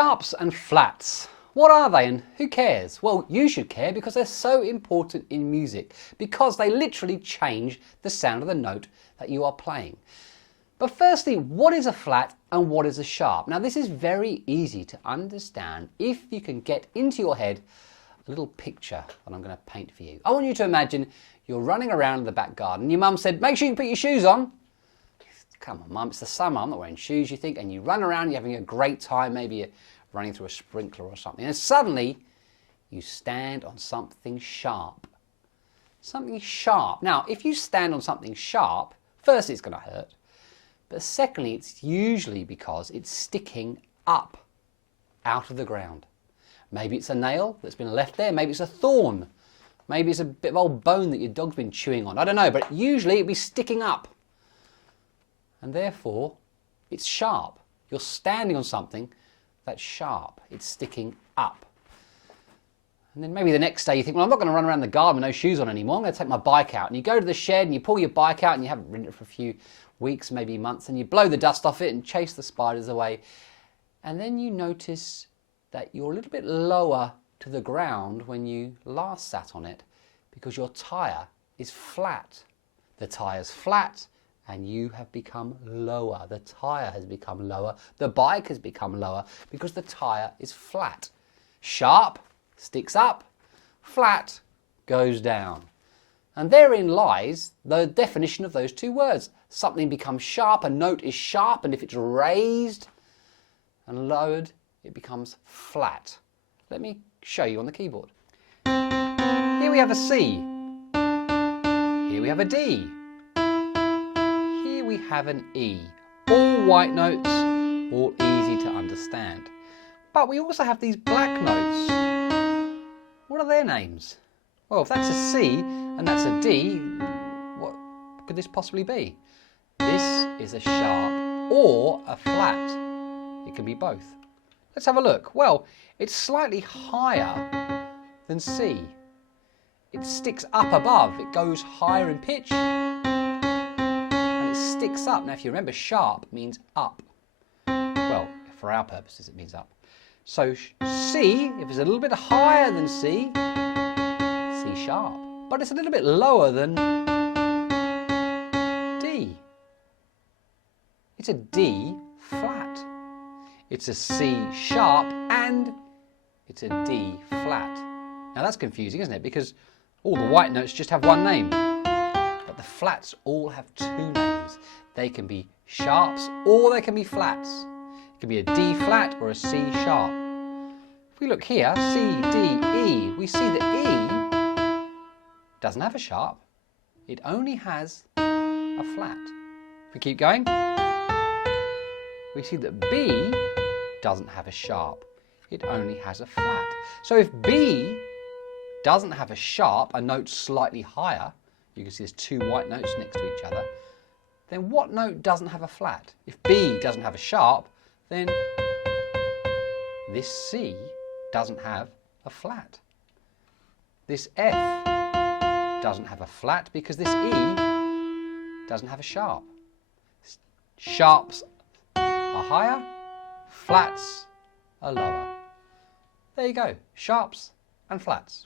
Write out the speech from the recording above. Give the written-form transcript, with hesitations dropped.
Sharps and flats. What are they and who cares? Well, you should care because they're so important in music, because they literally change the sound of the note that you are playing. But firstly, what is a flat and what is a sharp? Now this is very easy to understand if you can get into your head a little picture that I'm going to paint for you. I want you to imagine you're running around in the back garden and your mum said, make sure you put your shoes on. Come on, mum, it's the summer, I'm not wearing shoes, you think, and you run around, you're having a great time, maybe you're running through a sprinkler or something, and suddenly you stand on something sharp. Something sharp. Now, if you stand on something sharp, firstly it's going to hurt, but secondly it's usually because it's sticking up out of the ground. Maybe it's a nail that's been left there, maybe it's a thorn, maybe it's a bit of old bone that your dog's been chewing on, I don't know, but usually it'll be sticking up. And therefore, it's sharp. You're standing on something that's sharp. It's sticking up. And then maybe the next day you think, well, I'm not going to run around the garden with no shoes on anymore. I'm going to take my bike out. And you go to the shed and you pull your bike out and you haven't ridden it for a few weeks, maybe months, and you blow the dust off it and chase the spiders away. And then you notice that you're a little bit lower to the ground when you last sat on it because your tyre is flat. The tyre's flat. And you have become lower. The tyre has become lower. The bike has become lower because the tyre is flat. Sharp sticks up, flat goes down. And therein lies the definition of those two words. Something becomes sharp, a note is sharp, and if it's raised and lowered, it becomes flat. Let me show you on the keyboard. Here we have a C. Here we have a D. We have an E, all white notes, all easy to understand. But we also have these black notes. What are their names? Well, if that's a C and that's a D, what could this possibly be? This is a sharp or a flat. It can be both. Let's have a look. Well, it's slightly higher than C. It sticks up above, it goes higher in pitch. Sticks up. Now if you remember, sharp means up. Well, for our purposes it means up. So C, if it's a little bit higher than C, C sharp. But it's a little bit lower than D. It's a D flat. It's a C sharp and it's a D flat. Now that's confusing, isn't it? Because all the white notes just have one name. But the flats all have two names. They can be sharps or they can be flats. It can be a D flat or a C sharp. If we look here, C, D, E, we see that E doesn't have a sharp. It only has a flat. If we keep going, we see that B doesn't have a sharp. It only has a flat. So if B doesn't have a sharp, a note slightly higher, you can see there's two white notes next to each other, then what note doesn't have a flat? If B doesn't have a sharp, then this C doesn't have a flat. This F doesn't have a flat because this E doesn't have a sharp. Sharps are higher, flats are lower. There you go, sharps and flats.